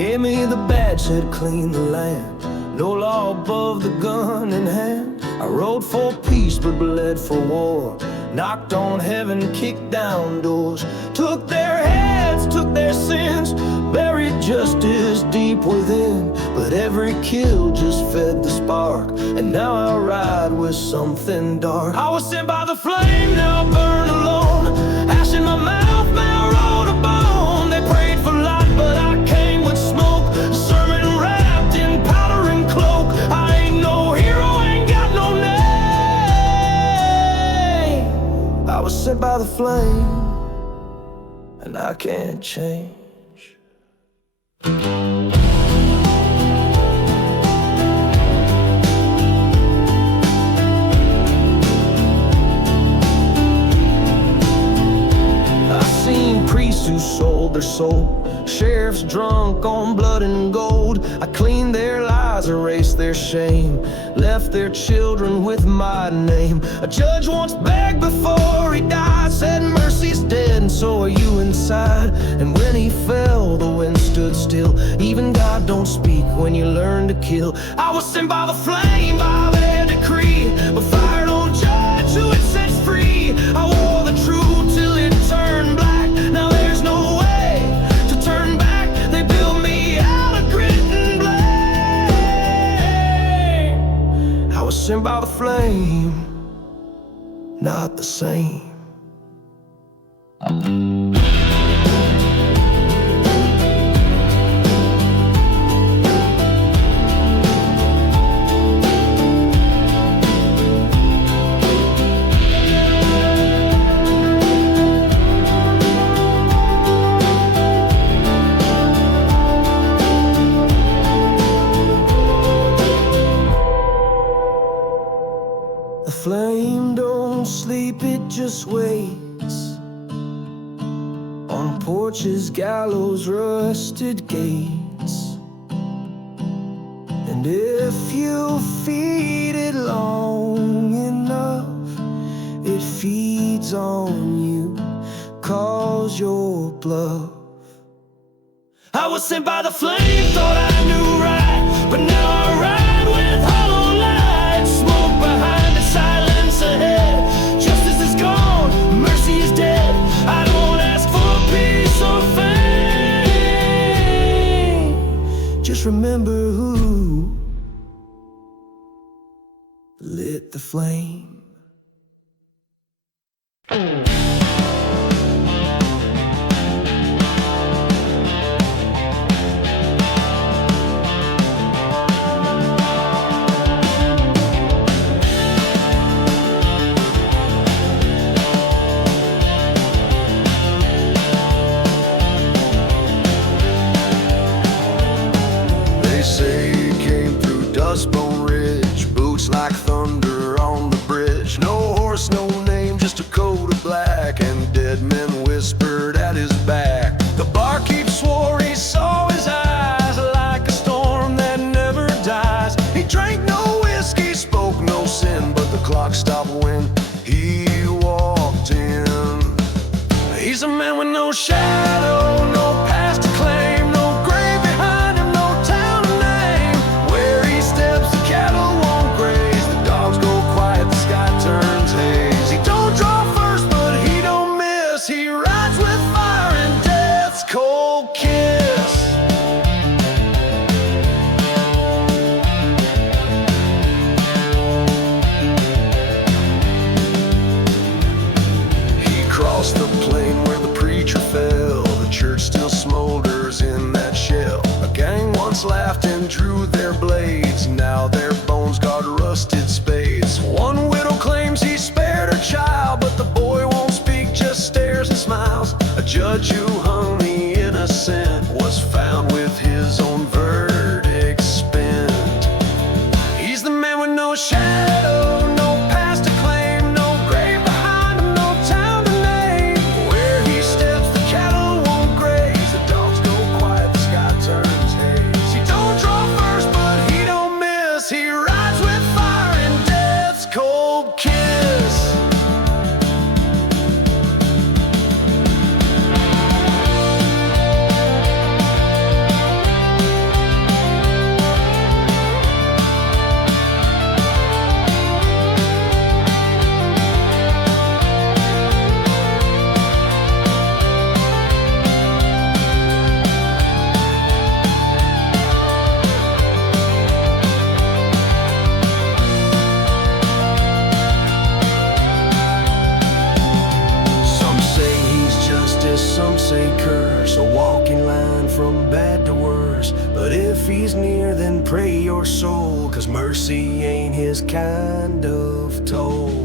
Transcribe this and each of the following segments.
Gave me the badge, said clean the land. No law above the gun in hand. I rode for peace but bled for war. Knocked on heaven, kicked down doors. Took their heads, took their sins, buried justice deep within. But every kill just fed the spark, and now I ride with something dark. I was sent by the flame, now I burn alone. Ash in my mouth, now road a bone. They prayed for light, but I came with smoke. Sermon wrapped in powder and cloak. I ain't no hero, ain't got no name. I was sent by the flame, and I can't change. Priests who sold their soul, sheriffs drunk on blood and gold. I cleaned their lies, erased their shame, left their children with my name. A judge once begged before he died, said mercy's dead and so are you inside. And when he fell, the wind stood still. Even God don't speak when you learn to kill. I was sent by the flame, by their decree, but fire don't judge who it sets free. I wore the truth till it turned black. Now there's no way to turn back. They built me out of grit and blame. I was sent by the flame, not the same. The flame don't sleep, it just waits on porches, gallows, rusted gates. And if you feed it long enough, it feeds on you, calls your bluff. I was sent by the flame, thought I knew right, but now I ride with hollow lights. Smoke behind it, silence ahead. Justice is gone, mercy is dead. I don't ask for peace or fame. Just remember who lit the flame. Dustbone Ridge, boots like thunder on the bridge. No horse, no name, just a coat of black, and dead men whispered at his back. The barkeep swore he saw his eyes like a storm that never dies. He drank no whiskey, spoke no sin, but the clock stopped when he walked in. He's a man with no shadow, no past to claim, no grave behind him, no town to name. Where he steps, the cattle won't graze, the dogs go quiet, the sky turns haze. He don't draw first, but he don't miss. He rides with fire and death's cold kiss. He crossed the plain where the preacher fell. say curse, a walking line from bad to worse. But if he's near, then pray your soul, 'cause mercy ain't his kind of toll.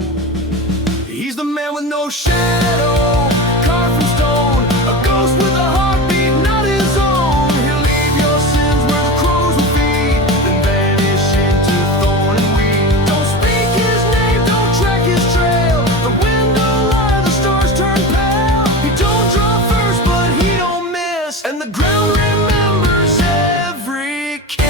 He's the man with no shadow, carved from stone, a ghost with a heartbeat not his own. He'll leave your sins where the crows will feed, then vanish into thorn and weed. Don't speak his name, don't track his trail. The wind don't lie, the stars turn pale. He don't draw first, but he don't miss, and the ground remembers every kiss.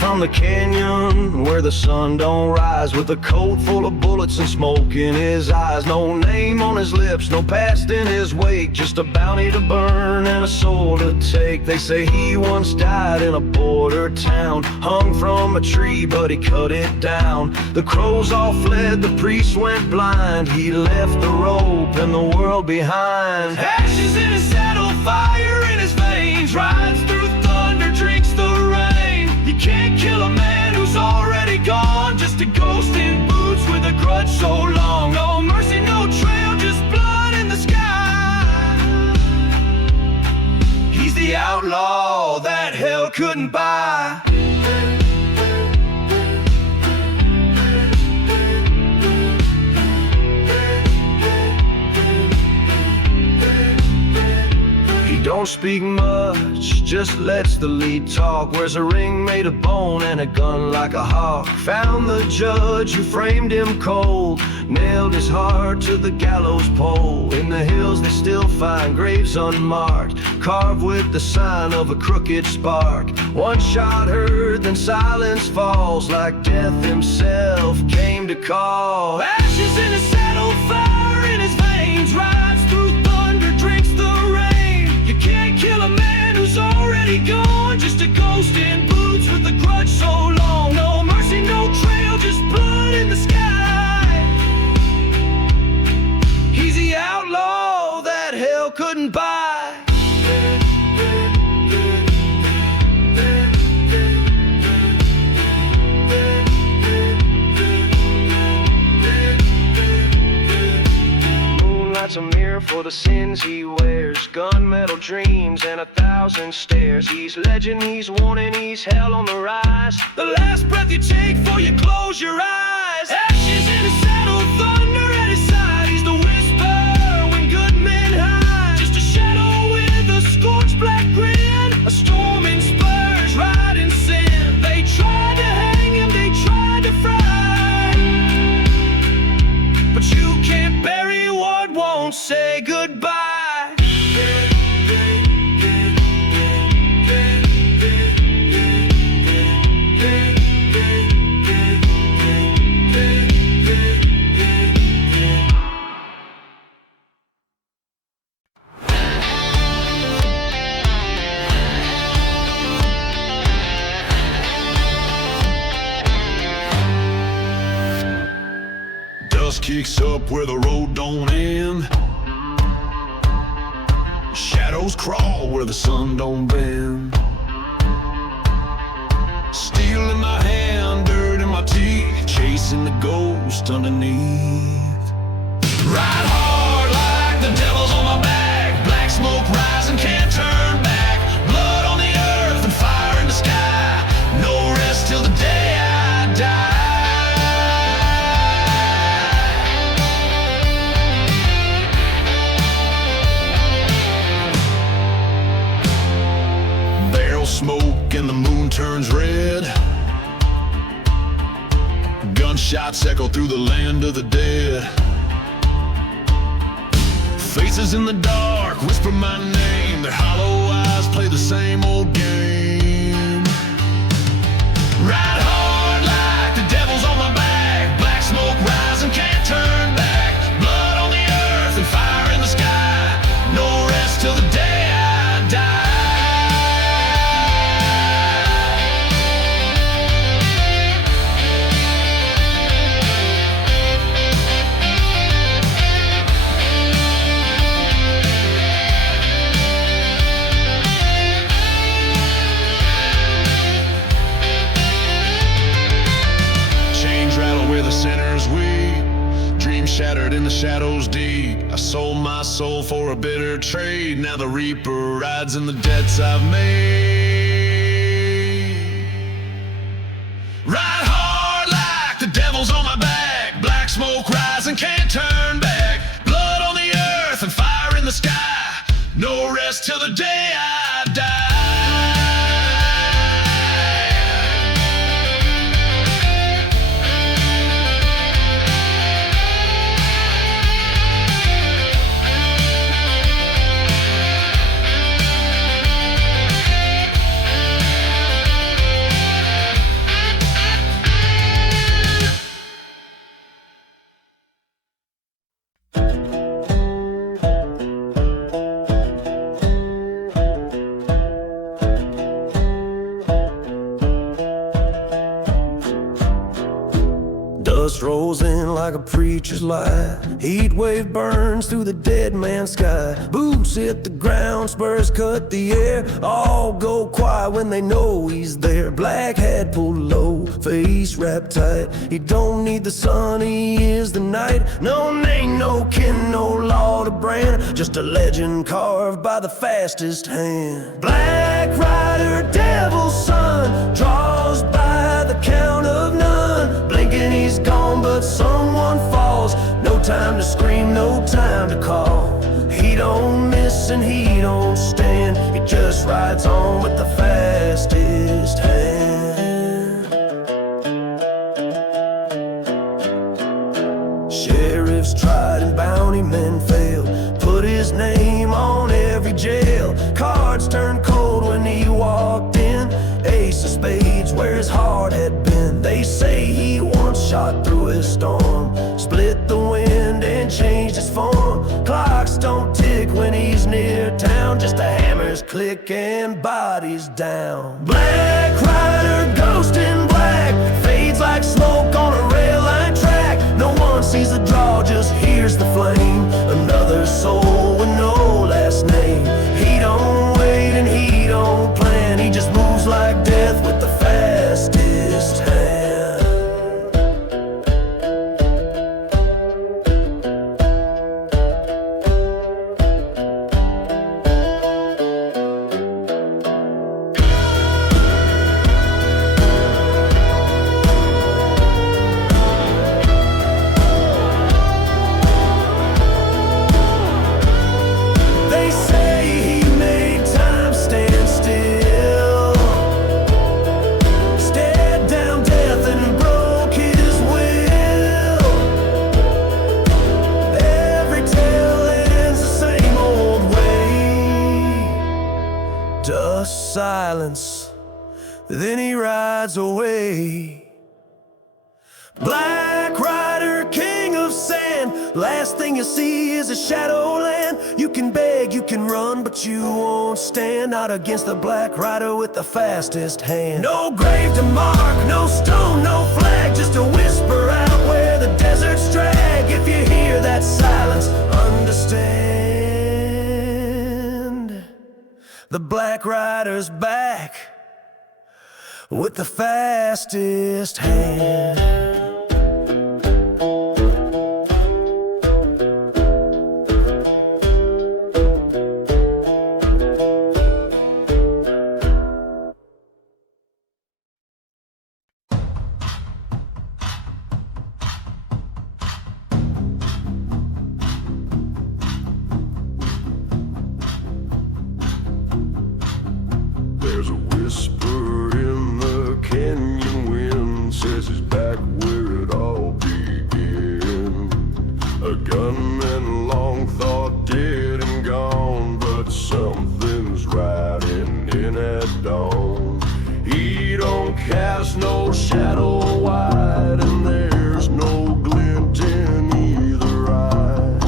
From the canyon where the sun don't rise, with a coat full of bullets and smoke in his eyes. No name on his lips, no past in his wake, just a bounty to burn and a soul to take. They say he once died in a border town, hung from a tree but he cut it down. The crows all fled, the priest went blind, he left the rope and the world behind. Ashes in his saddle, fire in his veins, rides through thunder, drinks the rain. You can't kill a man who's already gone, just a ghost in boots with a grudge so long. No mercy, no trail, just blood in the sky. He's the outlaw that hell couldn't buy. Don't speak much, just lets the lead talk. Wears a ring made of bone and a gun like a hawk. Found the judge who framed him cold, nailed his heart to the gallows pole. In the hills they still find graves unmarked, carved with the sign of a crooked spark. One shot heard, then silence falls, like death himself came to call. Ashes in his saddle, fire in his veins, rides through thunder, drinks the rain. You can't kill a man who's already gone, just a ghost in boots with a grudge so long. No mercy, no trail, just blood in the sky. He's the outlaw that hell couldn't buy. Moonlight's a mirror for the sins he wears, gunmetal dreams and 1,000 stares. He's legend, he's warning, he's hell on the rise. The last breath you take before you close your eyes. Ashes in his saddle, thunder at his side. He's the whisper when good men hide, just a shadow with a scorched black grin, a storm in spurs, riding sin. They tried to hang him, they tried to fry, but you can't bury what won't say goodbye. Dust kicks up where the road don't end, shadows crawl where the sun don't bend. Steel in my hand, dirt in my teeth, chasing the ghost underneath. Ride hard like the devil's on my back, black smoke rising, can't turn back. Blood on the earth and fire in the sky, no rest till the day I die. Smoke and the moon turns red, gunshots echo through the land of the dead. Faces in the dark whisper my name, their hollow eyes play the same old game. Ride hard like the devil's on my back, black smoke rising, can't turn back. Blood on the in the shadows deep. I sold my soul for a bitter trade. Now the reaper rides in the debts I've made. Ride hard like the devil's on my back. Black smoke rising, can't turn back. Blood on the earth and fire in the sky. No rest till the day I die. Dust rolls in like a preacher's lie. Heat wave burns through the dead man's sky. Boots hit the ground, spurs cut the air. All go quiet when they know he's there. Black hat pulled low, face wrapped tight. He don't need the sun, he is the night. No name, no kin, no law to brand. Just a legend carved by the fastest hand. Black rider, devil's son, draws by the count of none. Blinking he's gone, but someone falls. No time to scream, no time to call. He don't miss and he don't stand. He just rides on with the fastest hand. Sheriffs tried and bounty men failed. Put his name on every jail. Cards turned cold when he walked in. Ace of spades where his heart had been. They say he once shot through a storm, split the wind and changed his form. Clocks don't tick when he's near town. Just the hammers click and bodies down. Black rider, ghost in black, fades like smoke on a rail line track. No one sees the draw, just hears the flame. Another soul with no last name. He don't wait and he don't plan. He just moves like death with the fastest hand. They say he made time stand still, stared down death and broke his will. Every tale ends the same old way. Dust, silence, then he rides away. Black rider, king of sand, last thing you see is a shadowland. You can beg, you can run, but you won't stand out against the black rider with the fastest hand. No grave to mark, no stone, no flag, just a whisper out where the deserts drag. If you hear that silence, understand. The black rider's back with the fastest hand. There's a whisper in the canyon wind, says he's back where it all began. A gunman long thought dead and gone, but something's riding in at dawn. He don't cast no shadow wide, and there's no glint in either eye.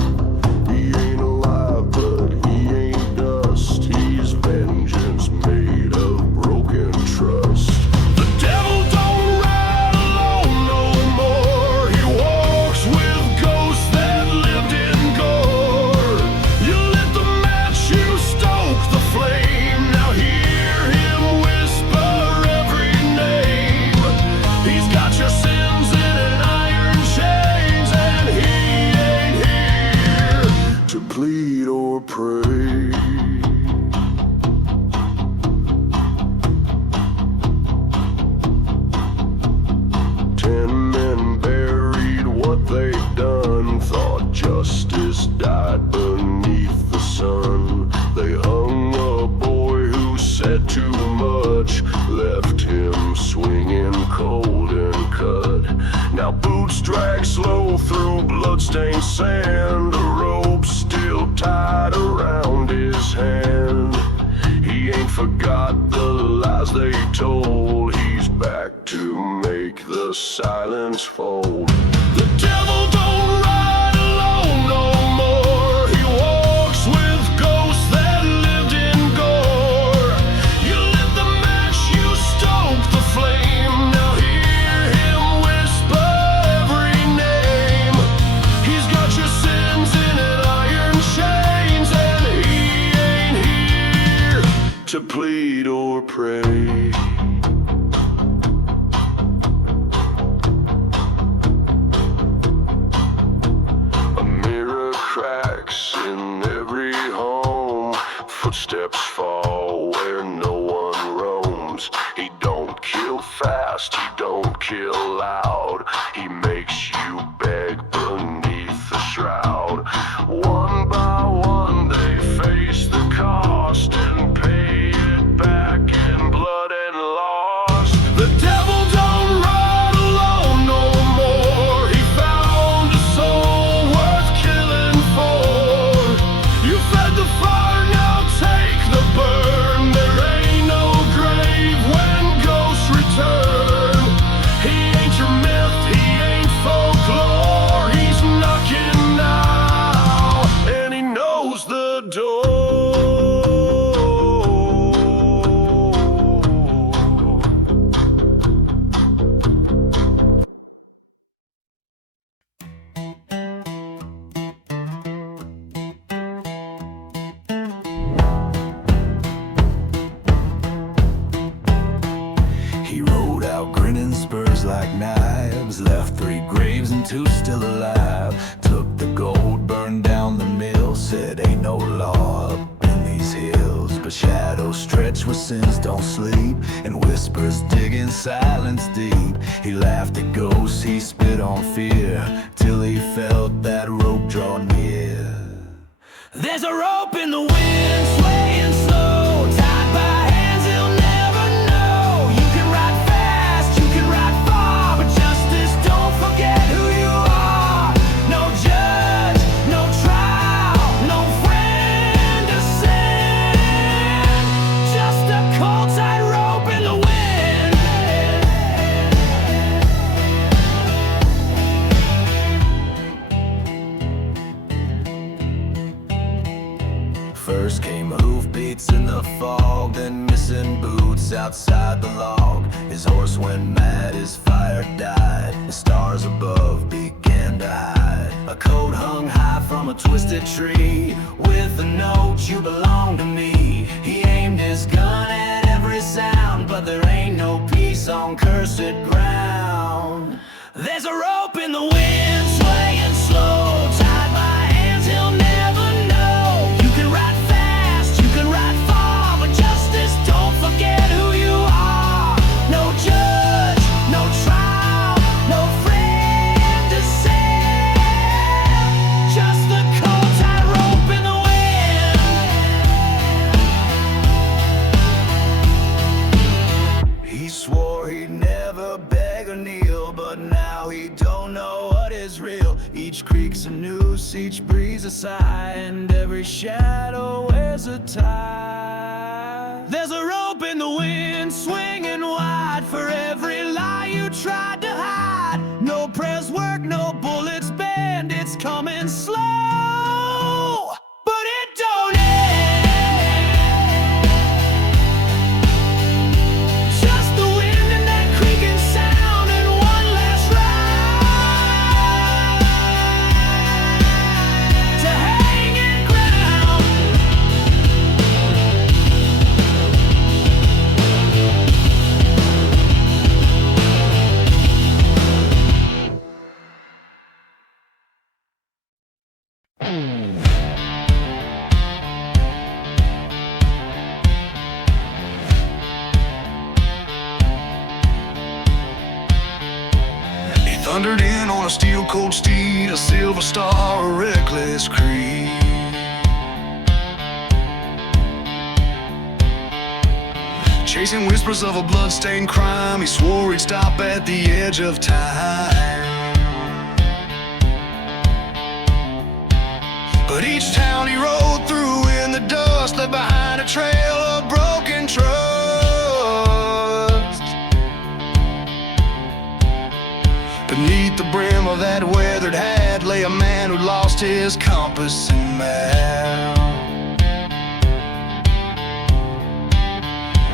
He ain't alive, but he ain't dust. He's vengeance made of broken trust. The devil don't ride alone no more. He walks with ghosts that lived in gore. You lit the match, you stoke the flame. Now hear him whisper every name. He's got your left him swinging cold and cut. Now boots drag slow through bloodstained sand, the rope still tied around his hand. He ain't forgot the lies they told, he's back to make the silence fold. The devil don't ride alone no more, he walks with ghosts that lived in gore. You lit the match, you stoked the flame, now hear him whisper every name. He's got your sins in an iron chains, and he ain't here to plead or pray. In every home, footsteps fall where no one roams. He don't kill fast, he don't kill loud, he makes you beg beneath the shroud. One by one they face the cost and pay it back in blood and loss. The devil don't ride alone no more, he found a soul worth killing for. You fed the fire, now take the burn. There ain't no grave when ghosts return. He ain't your myth, he ain't folklore, he's knocking now, and he knows the door. He rode out grinning, spurs like knives, left 3 graves and 2 still alive. Took the gold, burned down the mill, said ain't no law up in these hills. But shadows stretch where sins don't sleep, and whispers dig in silence deep. He laughed at ghosts, he spit on fear, till he felt that rope draw near. There's a rope in the wind, swaying slow, tied by hands he'll never know. You can ride fast, you can ride far, but justice, don't forget who you are. No judge, no trial, no friend to send, just a cold tight rope in the wind. First came hoofbeats in the fog, then missing boots outside the log. His horse went mad, his fire died, the stars above began to hide. A coat hung high from a twisted tree, with a note, you belong to me. He aimed his gun at every sound, but there ain't no peace on cursed ground. There's a rope in the wind, swaying slow, tied by hands he'll never know. You can ride fast, you can ride far, but justice, don't forget who you are. No judge, no trial, no friend to send, just the cold tight rope in the wind. He swore he'd never beg or kneel, but now he don't know what is real. Each creek's a noose, each breeze a sigh, and every shadow wears a tie. There's a rope in the wind, swinging wide, for every lie you tried to hide. No prayers work, no bullets bend, it's coming slow, but it don't end. Just the wind and that creaking sound, and one last ride to hanging ground. He thundered in on a steel-cold steed, a silver star, a reckless creed. Chasing whispers of a bloodstained crime, he swore he'd stop at the edge of time. But each town he rode through in the dust left behind a trail of broken trust. Beneath the brim of that weathered hat lay a man who'd lost his compass and map.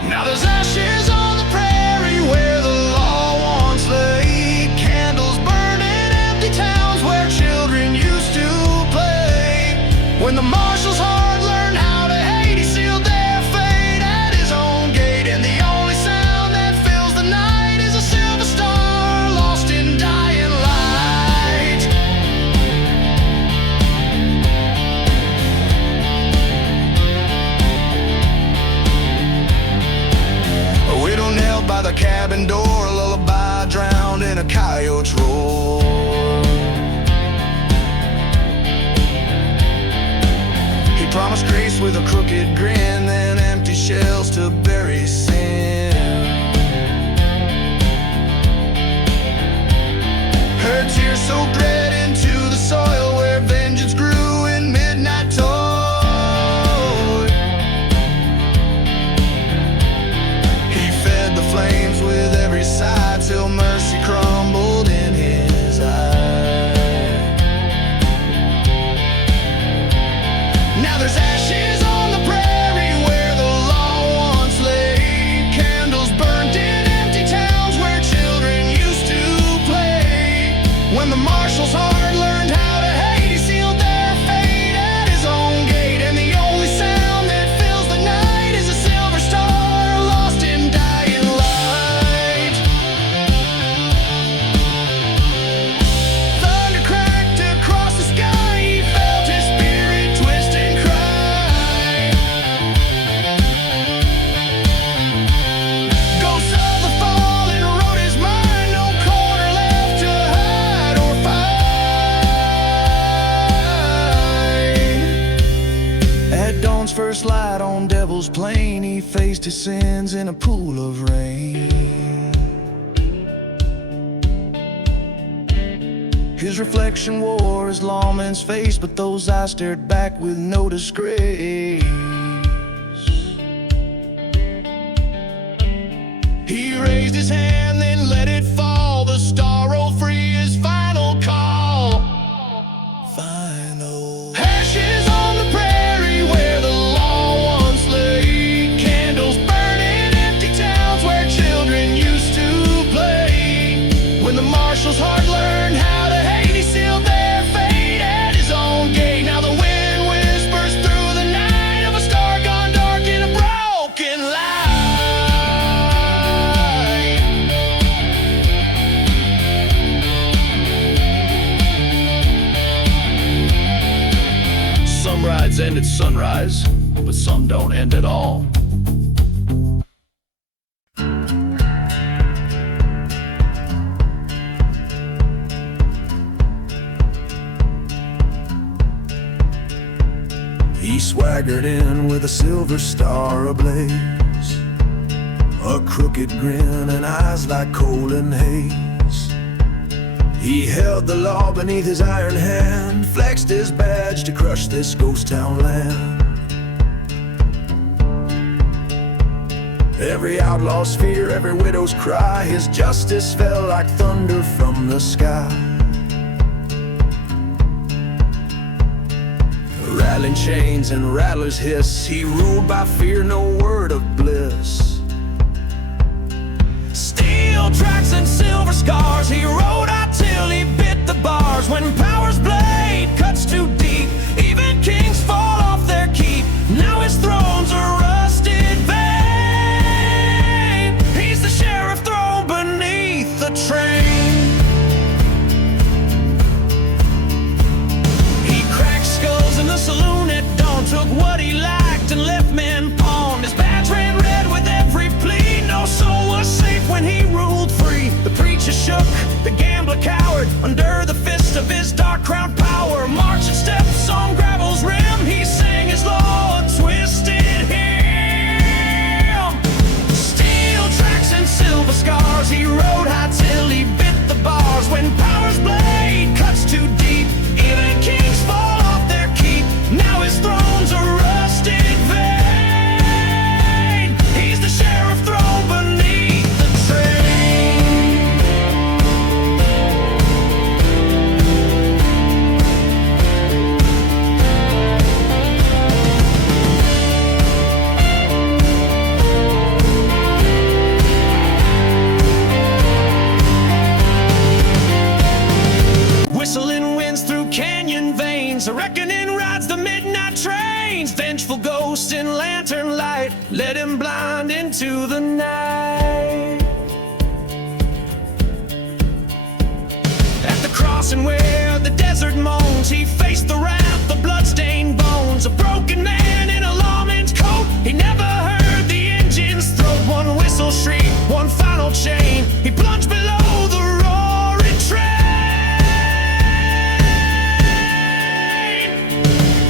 Now there's ashes on the prairie where the law once lay, candles burn in empty towns where children used to play. When the marshal's heart learned how to hate, he sealed their fate at his own gate, and the only sound that fills the night is a silver star lost in dying light. A widow knelt by the cabin door, a lullaby drowned in a coyote's roar. He promised grace with a crooked grin, then empty shells to bury sin. Her tears soaked red into the soil where vengeance grew in midnight toil. He fed the flames with every sigh till mercy crumbled in his eye. Now there's ashes on the prairie where the law once lay, candles burnt in empty towns where children used to play. When the marshal's heart learned how to hate, he sealed their fate at his own gate, and the only sound that fills the night is a silver star lost in dying light. Thunder cracked across the sky, he felt his spirit twist and cry. Ghosts of the fallen wrote his mind, no corner left to hide or fight. At dawn's first light on Devil's Plain, he faced his sins in a pool of rain. His reflection wore his lawman's face, but those eyes stared back with no disgrace. He raised his hand, then let it fall. The star rolled free, his final call. Final. Ashes on the prairie where the law once lay, candles burn in empty towns where children used to play. When the marshal's heart learned how to hate, he sealed their fate at his own gate. Now the wind whispers through the night of a star gone dark in a broken light. Some rides end at sunrise, but some don't end at all. He swaggered in with a silver star ablaze, a crooked grin and eyes like coal and haze. He held the law beneath his iron hand, flexed his badge to crush this ghost town land. Every outlaw's fear, every widow's cry, his justice fell like thunder from the sky. Rattling chains and rattlers hiss, he ruled by fear, no word of bliss. Steel tracks and silver scars, he rode out till he bit the bars. When power's blade cuts too deep, even kings fall off their keep. Now his throne's a rusted vein. He's the sheriff thrown beneath the train. He cracked skulls in the saloon at dawn, took what he liked and left men pawned. His badge ran red with every plea, no soul was safe when he ruled free. The preacher shook, the gambler cowered under the fist of his into the night. At the crossing where the desert moans, he faced the wrath, the bloodstained bones. A broken man in a lawman's coat. He never heard the engine's throat. One whistle shriek, one final chain. He plunged below the roaring train.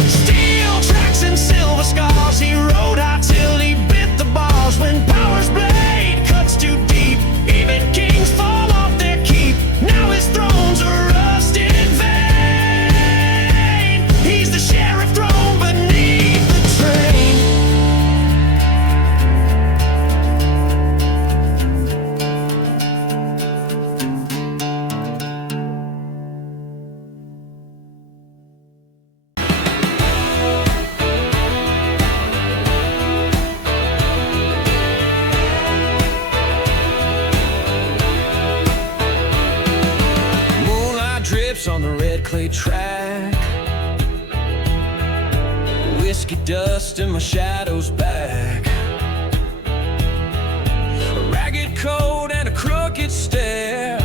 Steel tracks and silver scars. He rode high till he bit the bars. When power's blade cuts too deep, even kings fall off their keep. Now his thrones are rusted vain. He's the sheriff thrown beneath the train. Moonlight drips on the red clay track. Whiskey dust in my shadow's back. A ragged coat and a crooked stare.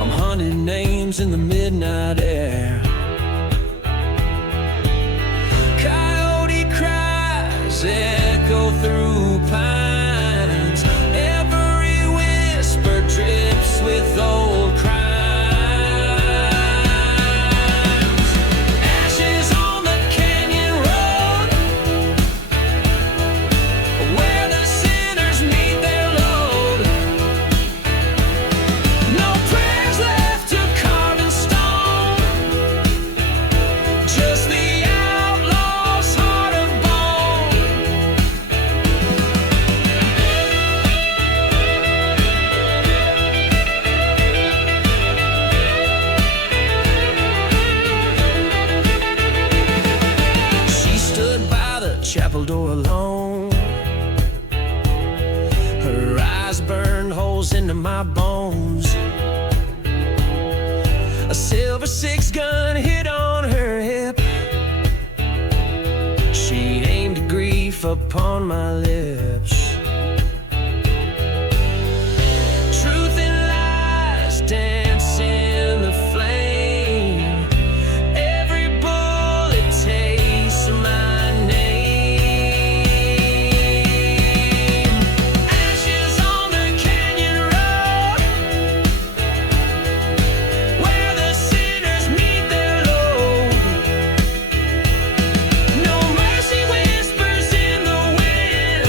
I'm hunting names in the midnight air. Coyote cries echo through pines. Every whisper drips with old crimes. Ashes on the canyon road, where the sinners meet their load. No prayers left to carve in stone, just the outlaw's heart of bone. She stood by the chapel door alone. Her eyes burned holes into my bones. A silver 6-gun hit on her hip. She aimed grief upon my lips. Truth and lies dance in the flame. Every bullet tastes my name. Ashes on the canyon road, where the sinners meet their load. No mercy whispers in the wind,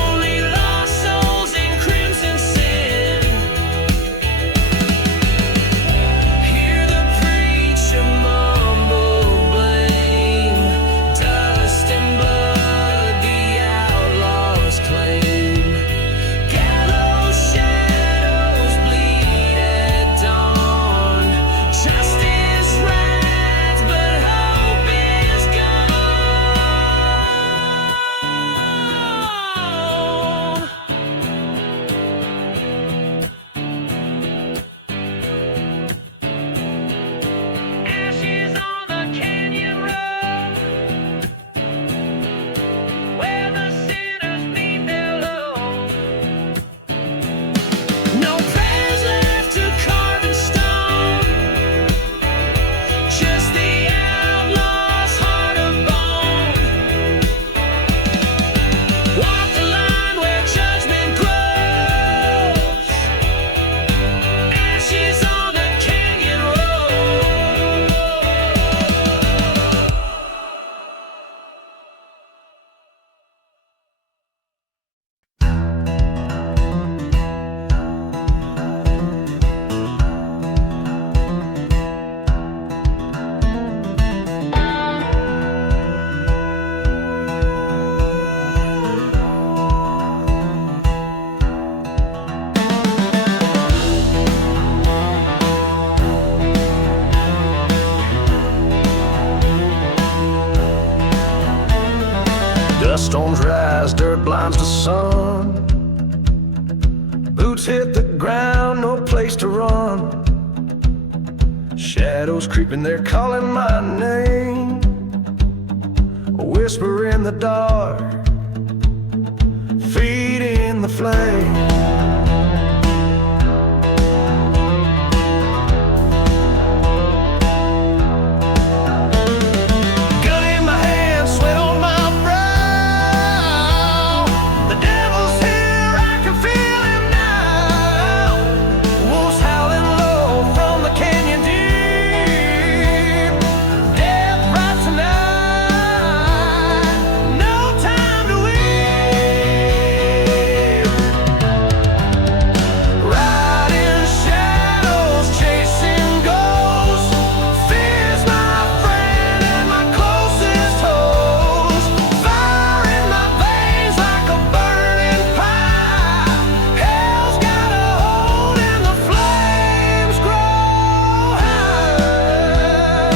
only lost souls in crimson sin. Hear the preacher mumble blame. Dust and blood the outlaws claim. Gallows shadows bleed at dawn. Justice rides, but hope is gone. Ashes on the canyon road, where the sinners meet their load. No prayers left to carve in stone, just the outlaw's heart of bone. Walk the line where judgment grows. Ashes on the canyon road. Dust storms rise, dirt blinds the sun. Boots hit the ground, no place to run. Shadows creeping, they're calling my name. whisper in the dark, feeding the flame. Gun in my hand, sweat on my brow. The devil's here, I can feel him now. Wolves howling low from the canyon deep. Death rides tonight, no time to weep. Riding shadows, chasing ghosts. Fear's my friend and my closest host. Fire in my veins like a burning pie. Hell's got a hold and the flames grow high.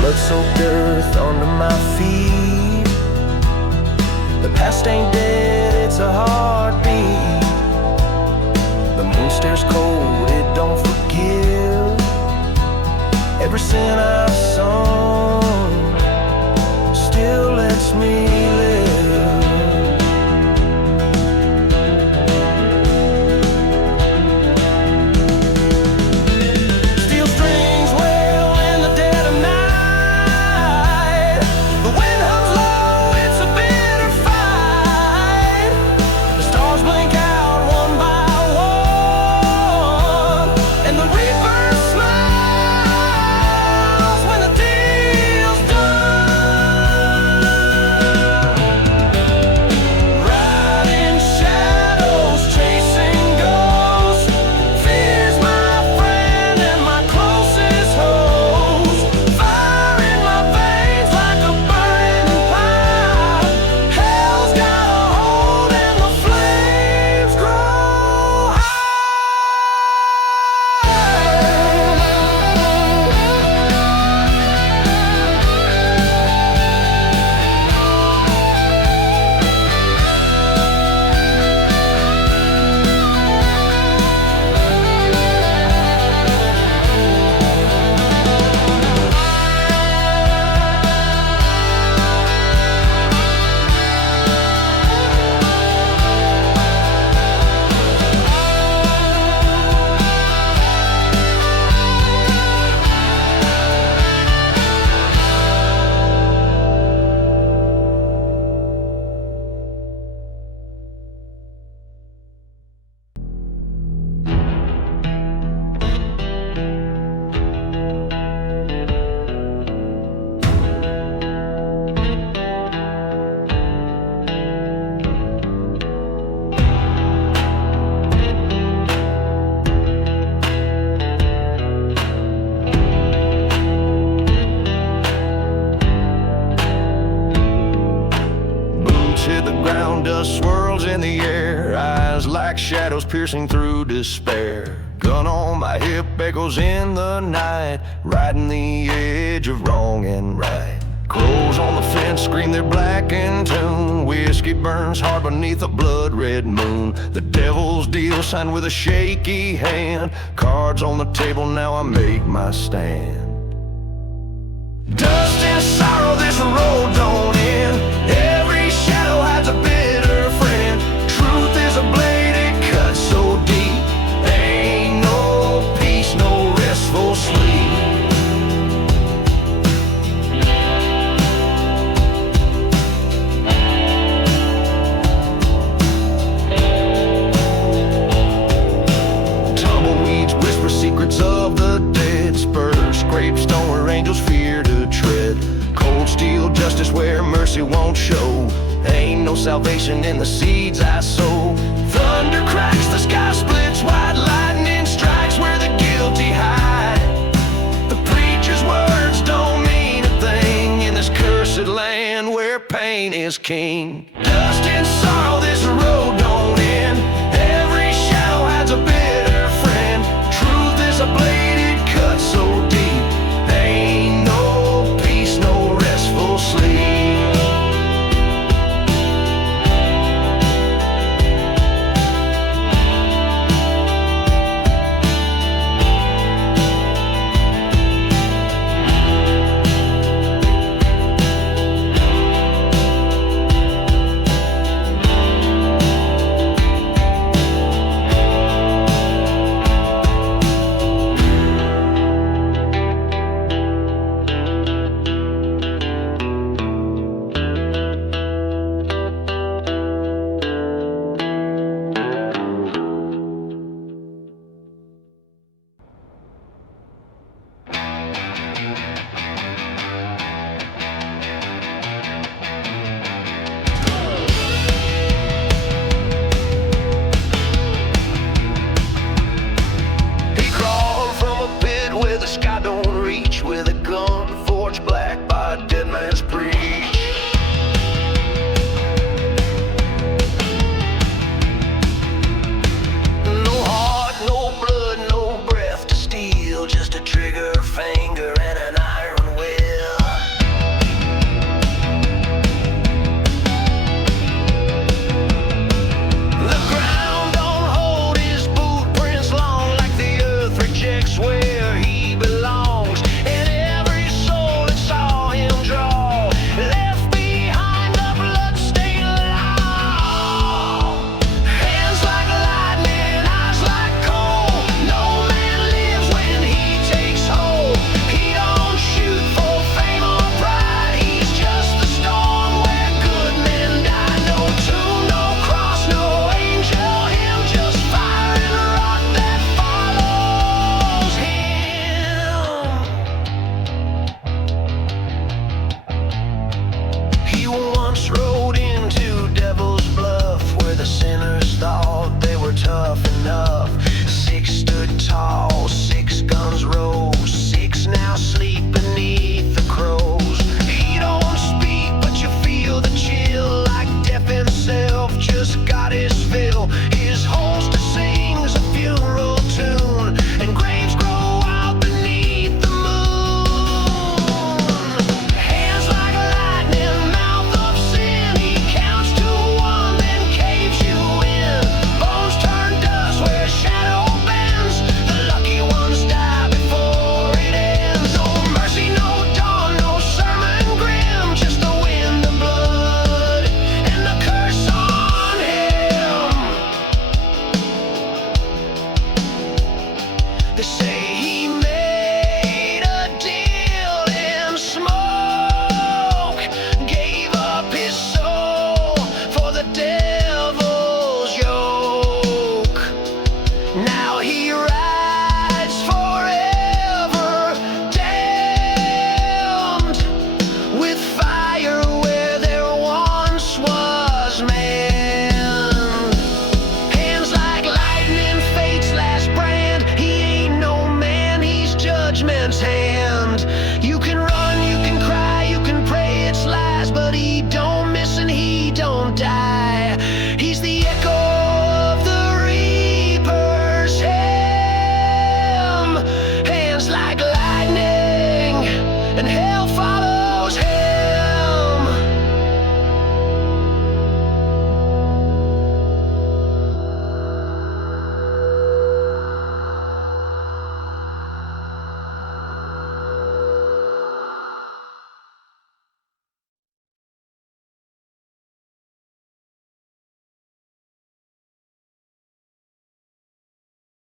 Blood-soaked earth under my feet. The past ain't dead, it's a heartbeat. The moon stares cold, it don't forgive. Every sin I've sown still lets me live. Steel strings wail in the dead of night. The wind hums low, it's a bitter fight. The stars blink out one by one, and the reaper smiles when the deal's done. Riding shadows, chasing ghosts. Fear's my friend and my closest host. Fire in my veins like a burning pie. Hell's got a hold and the flames grow high. Boots hit the ground, dust swirls in the air. Eyes like shadows piercing through despair. Gun on my hip echoes in the night, riding the edge of wrong and right. Crows on the fence scream their black and tune. Whiskey burns hard beneath a blood-red moon. The devil's deal signed with a shaky hand. Cards on the table, now I make my stand. Dust and sorrow, this road don't end. Every shadow hides a bitter friend. Truth is a blade, it cuts so deep. Ain't no peace, no restful sleep. Tumbleweeds whisper secrets of the dead. Spurs scrape stone where angels fear to tread. Cold steel justice where mercy won't show. Ain't no salvation in the seeds I sow. Thunder cracks, the sky splits wide. Lightning strikes where the guilty hide. The preacher's words don't mean a thing in this cursed land where pain is king. Dust and sorrow, this road